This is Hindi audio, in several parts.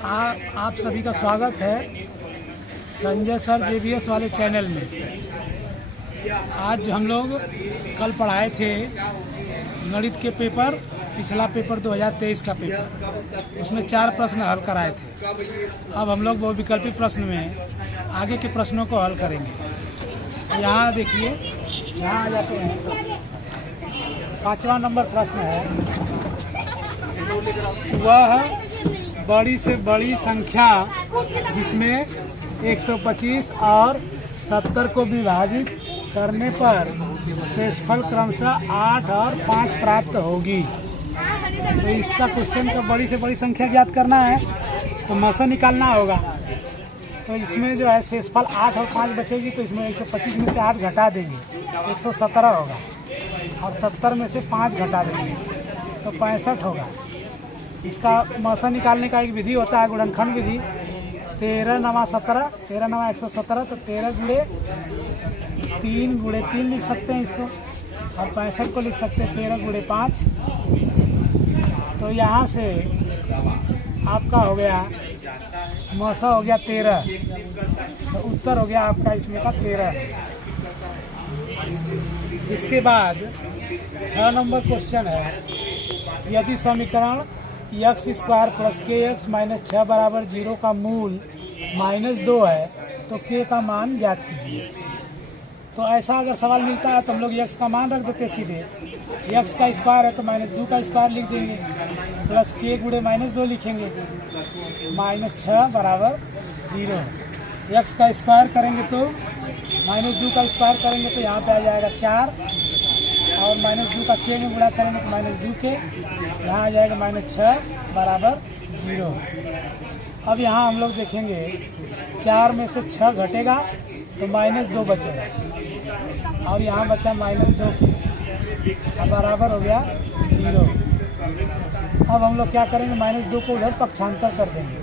आप सभी का स्वागत है संजय सर जेबीएस वाले चैनल में। आज हम लोग कल पढ़ाए थे गणित के पेपर, पिछला पेपर 2023 का पेपर, उसमें 4 प्रश्न हल कराए थे। अब हम लोग वो विकल्पित प्रश्न में आगे के प्रश्नों को हल करेंगे। यहाँ देखिए, यहाँ आ जाते हैं। 5वां नंबर प्रश्न है, वह बड़ी से बड़ी संख्या जिसमें 125 और 70 को विभाजित करने पर शेषफल क्रमशः 8 और 5 प्राप्त होगी। तो इसका क्वेश्चन का बड़ी से बड़ी संख्या ज्ञात करना है तो मसा निकालना होगा। तो इसमें जो है शेषफल 8 और 5 बचेगी, तो इसमें 125 में से 8 घटा देंगे, 117 होगा, और 70 में से 5 घटा देंगे तो 65 होगा। इसका मसा निकालने का एक विधि होता है, गुणनखंड विधि। 13 नवा 17, 13 नवा 117, तो 13 गुणे 3 लिख सकते हैं इसको, और 65 को लिख सकते हैं 13 गुणे 5। तो यहाँ से आपका हो गया मसा हो गया 13, तो उत्तर हो गया आपका इसमें का 13। इसके बाद 6 नंबर क्वेश्चन है, यदि समीकरण x² + kx - 6 बराबर 0 का मूल -2 है तो k का मान ज्ञात कीजिए। तो ऐसा अगर सवाल मिलता है तो हम लोग x का मान रख देते सीधे, x का स्क्वायर है तो -2 का स्क्वायर लिख देंगे, प्लस k गुणे -2 लिखेंगे, -6 बराबर 0। x का स्क्वायर करेंगे तो -2 का स्क्वायर करेंगे तो यहाँ पे आ जाएगा 4, और -2 का k में गुणा करेंगे तो -2k, यहाँ आ जाएगा -6 बराबर 0। अब यहाँ हम लोग देखेंगे 4 में से 6 घटेगा तो -2 बचेगा, और यहाँ बचा -2 के, बराबर हो गया 0। अब हम लोग क्या करेंगे, -2 को उधर पक्षांतर कर देंगे,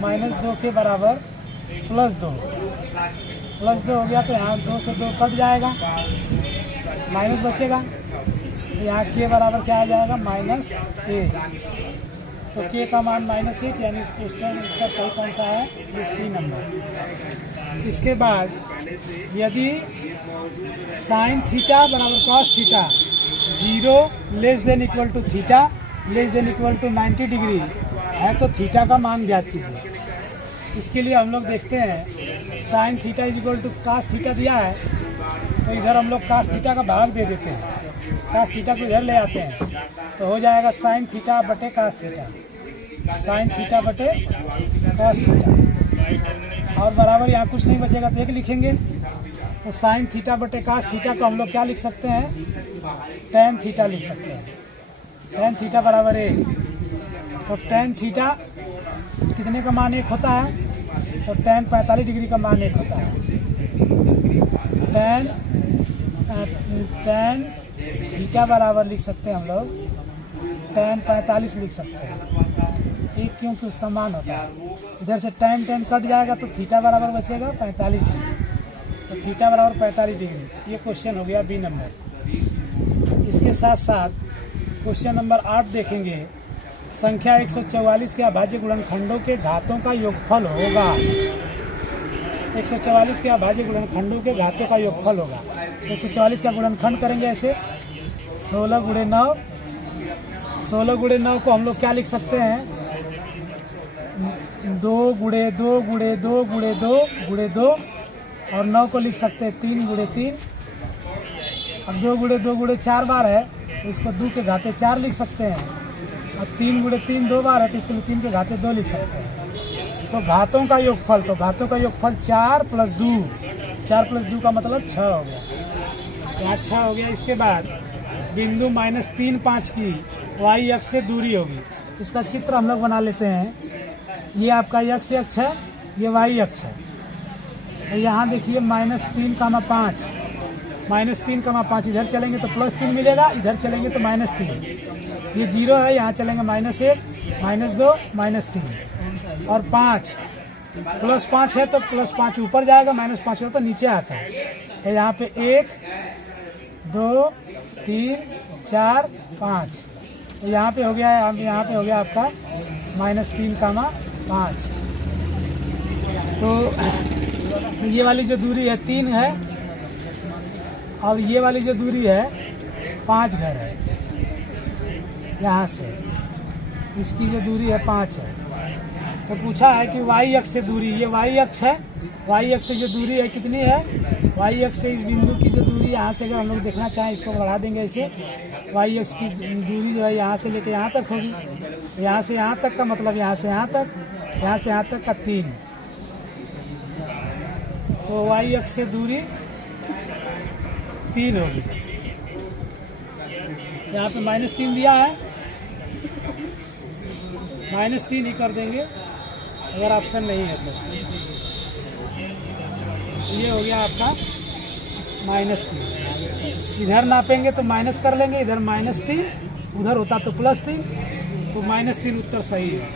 -2 के बराबर +2 हो गया, तो यहाँ 2 से 2 कट जाएगा, माइनस बचेगा, तो यहाँ के बराबर क्या आ जाएगा, -1। तो के का मान -1, यानी इस क्वेश्चन उत्तर सही कौन सा है, ये सी नंबर। इसके बाद यदि sin थीटा बराबर cos थीटा 0 < थीटा < 90 डिग्री है तो थीटा का मान ज्ञात कीजिए। इसके लिए हम लोग देखते हैं sin थीटा = cos थीटा दिया है, तो इधर हम लोग cos थीटा का भाग दे देते हैं, cos थीटा को इधर ले आते हैं, तो हो जाएगा sin थीटा बटे cos थीटा, sin थीटा बटे cos थीटा, और बराबर यहाँ कुछ नहीं बचेगा तो 1 लिखेंगे। तो sin थीटा बटे cos थीटा को हम लोग क्या लिख सकते हैं, tan थीटा लिख सकते हैं, tan थीटा बराबर 1। तो tan थीटा कितने का मान 1 होता है, तो tan 45 डिग्री का मान 1 होता है। tan थीटा बराबर लिख सकते हैं हम लोग, tan 45 लिख सकते हैं, एक क्योंकि उसका मान होता है। इधर से tan कट जाएगा तो थीटा बराबर बचेगा 45 डिग्री, तो थीटा बराबर 45 डिग्री। ये क्वेश्चन हो गया बी नंबर। इसके साथ साथ क्वेश्चन नंबर 8 देखेंगे, संख्या 144 के अभाज्य गुणनखंडों के घातों का योगफल होगा। 144 के अभाज्य गुणनखंडों के घातों का योगफल होगा। 144 का गुणनखंड करेंगे ऐसे, 16 गुणे 9, 16 गुणे 9 को हम लोग क्या लिख सकते हैं, 2 गुणे 2 गुणे 2 गुणे 2 गुणे 2, और 9 को लिख सकते हैं 3 गुणे 3। अब 2 गुणे 2 गुणे 4 बार है तो इसको 2 के घाते 4 लिख सकते हैं, और 3 गुणे 3 2 बार है तो इसको 3 के घाते 2 लिख सकते हैं। तो घातों का योगफल, तो घातों का योगफल 4 + 2, 4 + 2 का मतलब 6 हो गया, यहाँ 6 हो गया। इसके बाद बिंदु -3 5 की y अक्ष से दूरी होगी, इसका चित्र हम लोग बना लेते हैं। ये आपका x अक्ष है, ये y अक्ष है। तो यहाँ देखिए -3, 5, -3, 5, इधर चलेंगे तो +3 मिलेगा, इधर चलेंगे तो -3, ये 0 है, यहाँ चलेंगे -1, -2, -3, और 5 +5 है तो +5 ऊपर जाएगा, -5 है तो नीचे आता है। तो यहाँ पे 1 2 3 4 5, तो यहाँ पे हो गया, यहाँ पे हो गया आपका -3, 5। तो ये वाली जो दूरी है 3 है और ये वाली जो दूरी है 5 घर है। यहाँ से इसकी जो दूरी है 5 है। तो पूछा है कि वाई अक्ष से दूरी, ये वाई अक्ष है, वाई अक्ष से जो दूरी है कितनी है, वाई अक्ष से इस बिंदु की जो दूरी यहाँ से अगर हम लोग देखना चाहें इसको बढ़ा देंगे ऐसे, वाई अक्ष की दूरी जो है यहाँ से लेकर यहाँ तक होगी। यहाँ से यहाँ तक का मतलब यहाँ से यहाँ तक, यहाँ से यहाँ तक का 3। तो वाई अक्ष से दूरी 3 होगी। यहाँ पे -3 दिया है, -3 ही कर देंगे अगर ऑप्शन नहीं है तो। ये हो गया आपका -3। इधर नापेंगे तो माइनस कर लेंगे, इधर -3, उधर होता तो +3, तो -3 उत्तर सही है।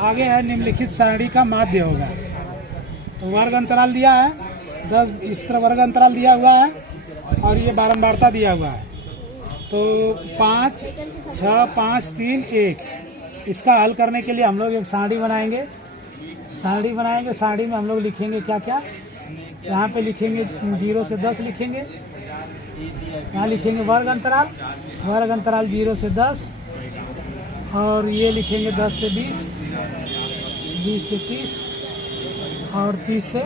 आगे है निम्नलिखित सारणी का माध्य होगा। तो वर्ग अंतराल दिया है 10, इस तरह वर्ग अंतराल दिया हुआ है और ये बारंबारता दिया हुआ है। तो 5, 6, 5, 3, 1। इसका हल करने के लिए हम लोग एक सारणी बनाएंगे। सारणी में हम लोग लिखेंगे क्या क्या, यहाँ पे लिखेंगे 0 से 10 लिखेंगे, यहाँ लिखेंगे वर्ग अंतराल 0 से 10, और ये लिखेंगे 10 से 20, 20 से 30, और 30 से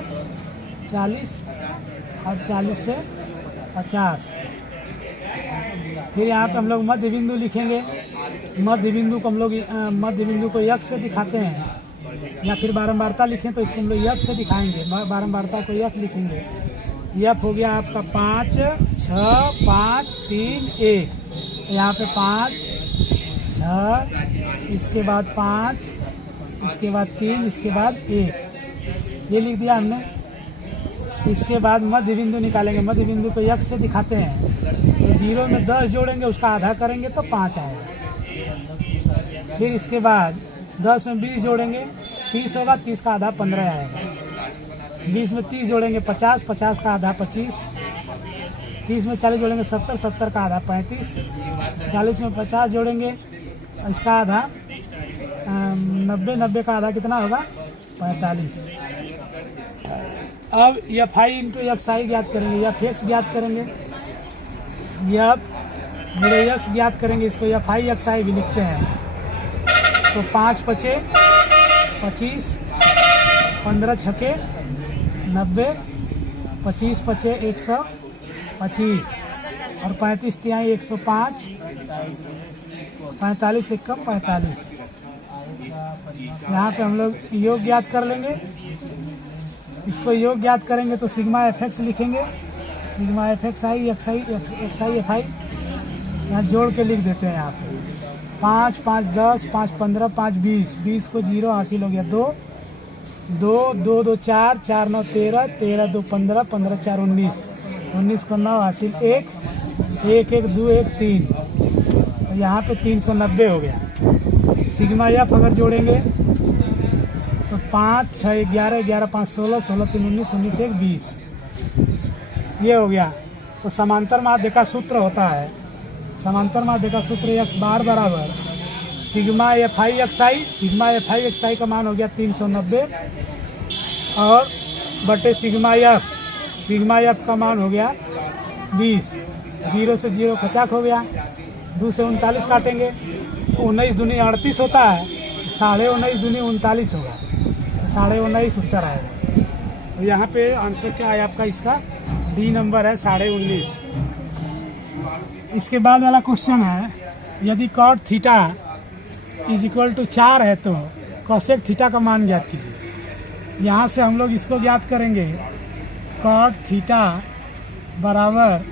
40, और 40 से 50। फिर यहाँ पे हम लोग मध्य बिंदु लिखेंगे। मध्य बिंदु को हम लोग मध्य बिंदु को यक्ष से दिखाते हैं, या फिर बारंबारता लिखें तो इसको हम लोग यफ से दिखाएंगे। बारंबारता को यफ लिखेंगे। यफ हो गया आपका 5, 6, 5, 3, 1। यहाँ पे 5, 6, इसके बाद 5, इसके बाद 3, इसके बाद 1, ये लिख दिया हमने। इसके बाद मध्य बिंदु निकालेंगे। मध्य बिंदु को यक्ष से दिखाते हैं, तो 0 में 10 जोड़ेंगे, उसका आधा करेंगे तो 5 आएगा। फिर इसके बाद 10 में 20 जोड़ेंगे, 30 होगा, 30 का आधा 15 आएगा। 20 में 30 जोड़ेंगे 50, 50 का आधा 25, 30 में 40 जोड़ेंगे 70, 70 का आधा 35, 40 में 50 जोड़ेंगे इसका आधा 90, 90 का आधा कितना होगा 45। अब एफ आई इंटू एक्स आई ज्ञात करेंगे, एफ एक्स ज्ञात करेंगे, एफ बड़े एक्स ज्ञात करेंगे। इसको एफ आई एक्स आई भी लिखते हैं। तो 5 पचे 25, 15 छके 90, 25 पचे 125, और 35 तिहाई 105, 45 एक कम 45। यहाँ पे हम लोग योग ज्ञात कर लेंगे। इसको योग ज्ञात करेंगे तो सिग्मा एफ एक्स लिखेंगे, sigma F x I x I F I, यहाँ जोड़ के लिख देते हैं। यहाँ पे 5, 5, 10, 5, 15, 5, 20, 20 को 0 हासिल हो गया 2, 2, 2, 2, 4, 4, 9, 13, 13, 2, 15, 15, 4, 19, 19 को 9 हासिल 1, 1, 1, 2, 1, 3। तो यहाँ पे 390 हो गया। सिग्मा एफ अगर जोड़ेंगे तो 5, 6, 11, 11, 5, 16, 16, 3, 19, 19, 1, 20। ये हो गया। तो समांतर माध्य का सूत्र होता है, समांतर माध्य का सूत्र एक्स बार बराबर sigma f i x i. Sigma f i x i का मान हो गया 390, और बटे सिग्मा एफ का मान हो गया 20। 0 से 0 खचाक हो गया, 2 से 39 काटेंगे तो 19 दूनी 38 होता है, 19.5 दूनी 39 होगा, तो 19.5 उत्तर आएगा। तो यहाँ पे आंसर क्या है आपका, इसका डी नंबर है 19.5। इसके बाद वाला क्वेश्चन है, यदि cot theta is equal to 4 है तो कॉसेक थीटा का मान ज्ञात कीजिए। यहाँ से हम लोग इसको ज्ञात करेंगे, कॉट थीटा बराबर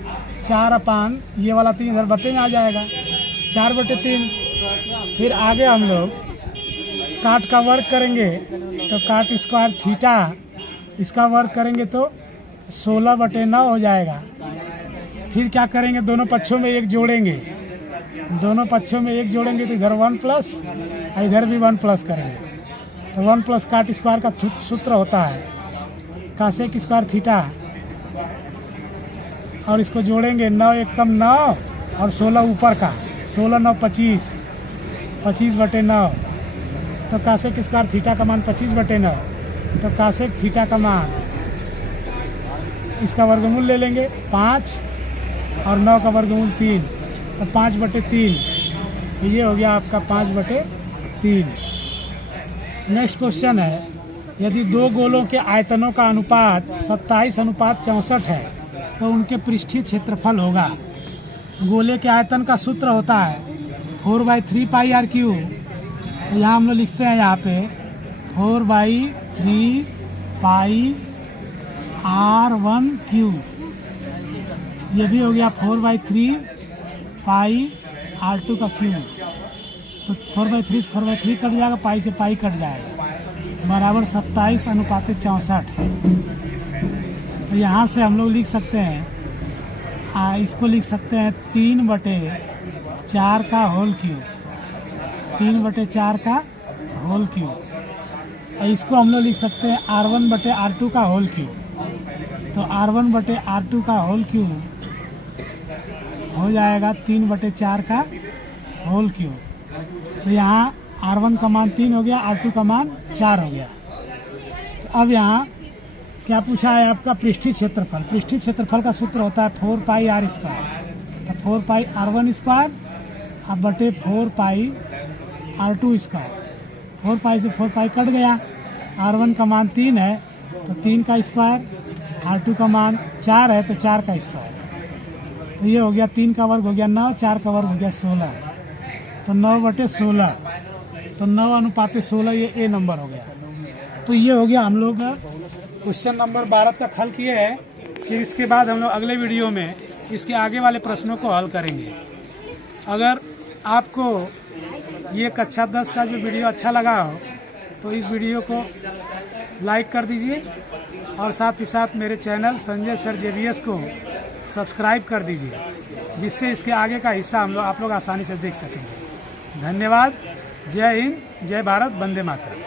4/, ये वाला 3 इधर बटे में आ जाएगा, 4/3। फिर आगे हम लोग काट का वर्ग करेंगे तो काट स्क्वायर थीटा, इसका वर्ग करेंगे तो 16/9 हो जाएगा। फिर क्या करेंगे, दोनों पक्षों में 1 जोड़ेंगे, दोनों पक्षों में 1 जोड़ेंगे तो इधर 1+ और इधर भी 1+ करेंगे, तो 1+ काट स्क्वायर का सूत्र होता है कासेक स्क्वायर थीटा, और इसको जोड़ेंगे 9 1 कम 9 और 16 ऊपर का, 16 9 25, 25/9। तो तो कासेक स्क्वायर थीटा का मान 25/9, तो कासेक थीटा का मान इसका वर्गमूल ले लेंगे 5 और 9 का वर्गमूल 3, तो 5/3, तो ये हो गया आपका 5/3। नेक्स्ट क्वेश्चन है, यदि दो गोलों के आयतनों का अनुपात 27:64 है तो उनके पृष्ठीय क्षेत्रफल होगा। गोले के आयतन का सूत्र होता है 4/3πr³। तो यहाँ हम लोग लिखते हैं यहाँ पे 4/3πr₁3। ये भी हो गया 4/3πr₂ का क्यूब। तो 4/3 से 4/3 कट जाएगा, पाई से पाई कट जाएगा, बराबर 27:64। तो यहाँ से हम लोग लिख सकते हैं, इसको लिख सकते हैं 3/4 का होल क्यूब, 3/4 का होल क्यूब। इसको हम लोग लिख सकते हैं r1/r2 का होल क्यूब। तो r1/r2 का होल क्यूब हो जाएगा 3/4 का होल क्यूब। तो यहाँ r1 का मान 3 हो गया, r2 का मान 4 हो गया। तो अब यहाँ क्या पूछा है आपका पृष्ठीय क्षेत्रफल। पृष्ठीय क्षेत्रफल का सूत्र होता है 4πr²। तो 4πr1² अब बटे 4πr2²। 4π से 4π कट गया, r1 का मान 3 है तो 3 का स्क्वायर, r2 का मान 4 है तो 4 का स्क्वायर। तो ये हो गया 3 का वर्ग हो गया 9, 4 का वर्ग हो गया 16, तो 9/16। तो 9:16 ये ए नंबर हो गया। तो ये हो गया हम लोग क्वेश्चन नंबर 12 तक हल किए हैं। फिर इसके बाद हम लोग अगले वीडियो में इसके आगे वाले प्रश्नों को हल करेंगे। अगर आपको ये कक्षा 10 का जो वीडियो अच्छा लगा हो तो इस वीडियो को लाइक कर दीजिए और साथ ही साथ मेरे चैनल संजय सर JVS को सब्सक्राइब कर दीजिए, जिससे इसके आगे का हिस्सा आप लोग आसानी से देख सकेंगे। धन्यवाद। जय हिंद, जय भारत, वंदे मातरम।